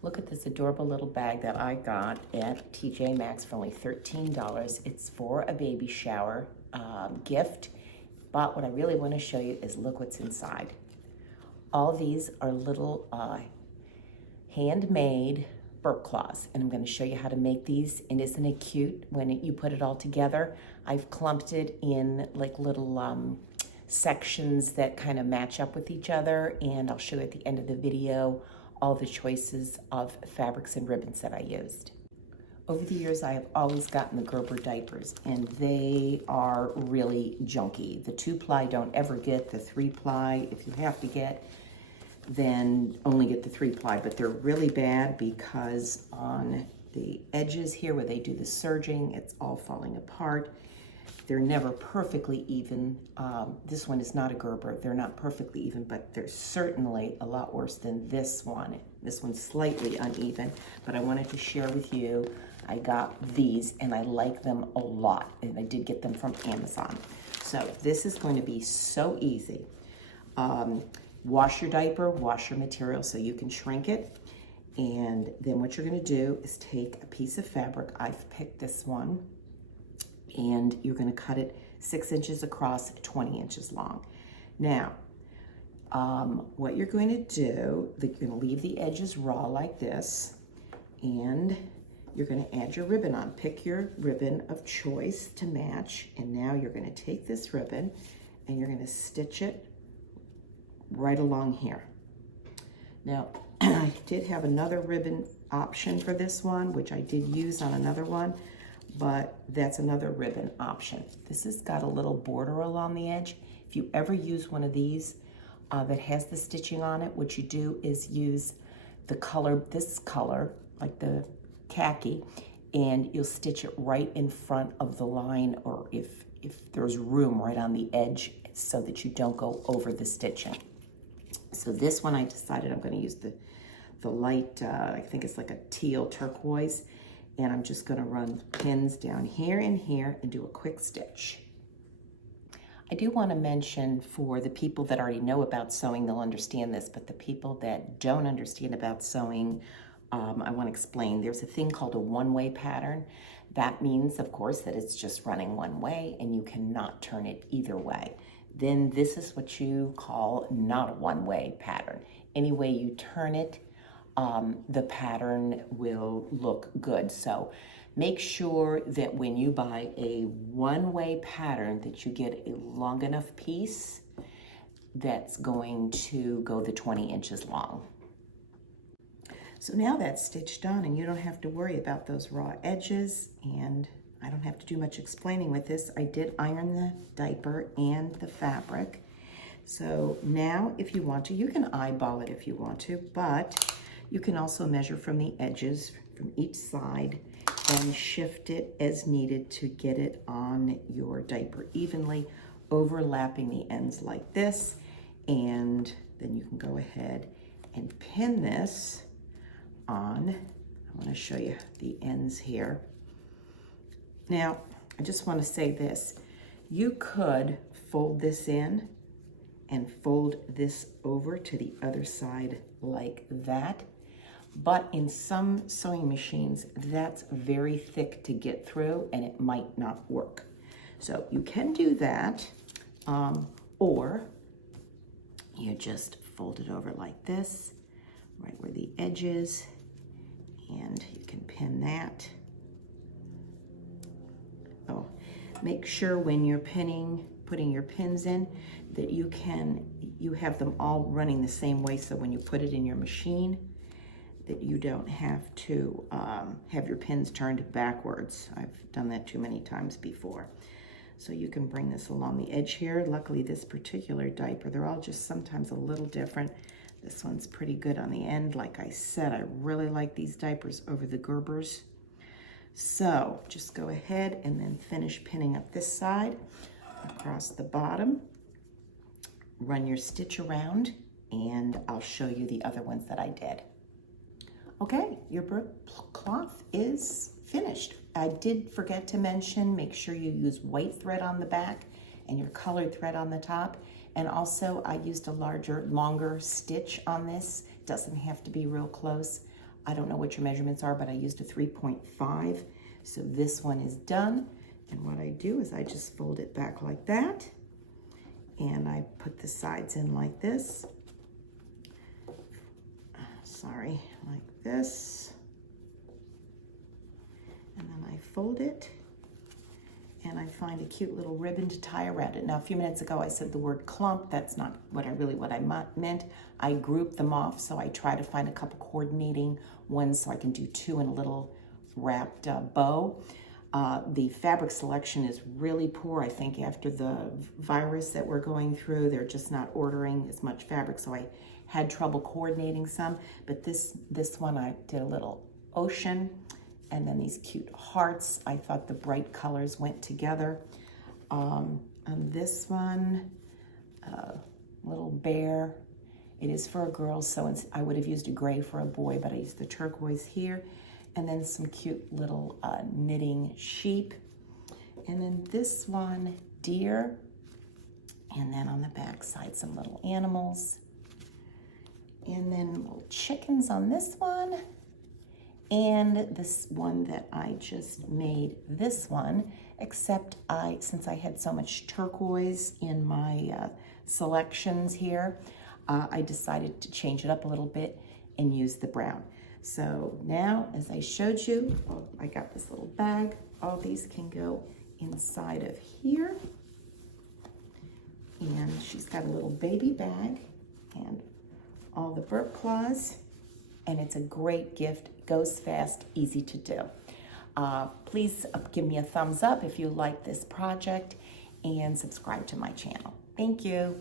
Look at this adorable little bag that I got at TJ Maxx for only $13. It's for a baby shower gift, but what I really want to show you is look what's inside. All these are little handmade burp cloths, and I'm going to show you how to make these. And isn't it cute when you put it all together? I've clumped it in like little sections that kind of match up with each other, and I'll show you at the end of the video all the choices of fabrics and ribbons that I used. Over the years, I have always gotten the Gerber diapers, and they are really junky. The 2-ply don't ever get, the 3-ply, if you have to get, then only get the 3-ply, but they're really bad because on the edges here where they do the serging, it's all falling apart. They're never perfectly even. This one is not a Gerber. They're not perfectly even, but they're certainly a lot worse than this one. This one's slightly uneven, but I wanted to share with you. I got these and I like them a lot, and I did get them from Amazon. So this is going to be so easy. Wash your diaper, wash your material so you can shrink it. And then what you're gonna do is take a piece of fabric. I've picked this one, and you're gonna cut it 6 inches across, 20 inches long. Now, what you're going to do, you're gonna leave the edges raw like this, and you're gonna add your ribbon on. Pick your ribbon of choice to match, and now you're gonna take this ribbon and you're gonna stitch it right along here. Now, I did have another ribbon option for this one, which I did use on another one, but that's another ribbon option. This has got a little border along the edge. If you ever use one of these that has the stitching on it, what you do is use the color, this color, like the khaki, and you'll stitch it right in front of the line, or if there's room right on the edge so that you don't go over the stitching. So this one I decided I'm going to use the light, I think it's like a teal turquoise, and I'm just going to run pins down here and here and do a quick stitch. I do want to mention, for the people that already know about sewing, they'll understand this, but the people that don't understand about sewing, I want to explain. There's a thing called a one-way pattern. That means, of course, that it's just running one way and you cannot turn it either way. Then this is what you call not a one-way pattern. Any way you turn it, the pattern will look good. So make sure that when you buy a one-way pattern that you get a long enough piece that's going to go the 20 inches long. So now that's stitched on, and you don't have to worry about those raw edges, and I don't have to do much explaining with this. I did iron the diaper and the fabric. So now if you want to, you can eyeball it if you want to, but you can also measure from the edges from each side and shift it as needed to get it on your diaper evenly, overlapping the ends like this. And then you can go ahead and pin this on. I want to show you the ends here. Now, I just want to say this. You could fold this in and fold this over to the other side like that, but in some sewing machines, that's very thick to get through and it might not work. So you can do that, or you just fold it over like this, right where the edge is, and you can pin that. Oh, make sure when you're putting your pins in, that you have them all running the same way, so when you put it in your machine, that you don't have to have your pins turned backwards. I've done that too many times before. So you can bring this along the edge here. Luckily, this particular diaper, they're all just sometimes a little different. This one's pretty good on the end. Like I said, I really like these diapers over the Gerbers. So just go ahead and then finish pinning up this side across the bottom. Run your stitch around, and I'll show you the other ones that I did. Okay, your burp cloth is finished. I did forget to mention, make sure you use white thread on the back and your colored thread on the top. And also I used a longer stitch on this. Doesn't have to be real close. I don't know what your measurements are, but I used a 3.5. So this one is done. And what I do is I just fold it back like that. And I put the sides in like this. Sorry, like this. And then I fold it. And I find a cute little ribbon to tie around it. Now, a few minutes ago, I said the word clump. That's not what I meant. I group them off, so I try to find a couple coordinating ones so I can do two in a little wrapped bow. The fabric selection is really poor. I think after the virus that we're going through, they're just not ordering as much fabric, so I had trouble coordinating some. But this one, I did a little ocean, and then these cute hearts. I thought the bright colors went together. On this one, little bear. It is for a girl, so I would have used a gray for a boy, but I used the turquoise here. And then some cute little knitting sheep. And then this one, deer. And then on the back side, some little animals. And then little chickens on this one. And this one that I just made, this one, except since I had so much turquoise in my selections here, I decided to change it up a little bit and use the brown. So now, as I showed you, I got this little bag. All these can go inside of here. And she's got a little baby bag and all the burp claws. And it's a great gift. It goes fast, easy to do. Please give me a thumbs up if you like this project and subscribe to my channel. Thank you.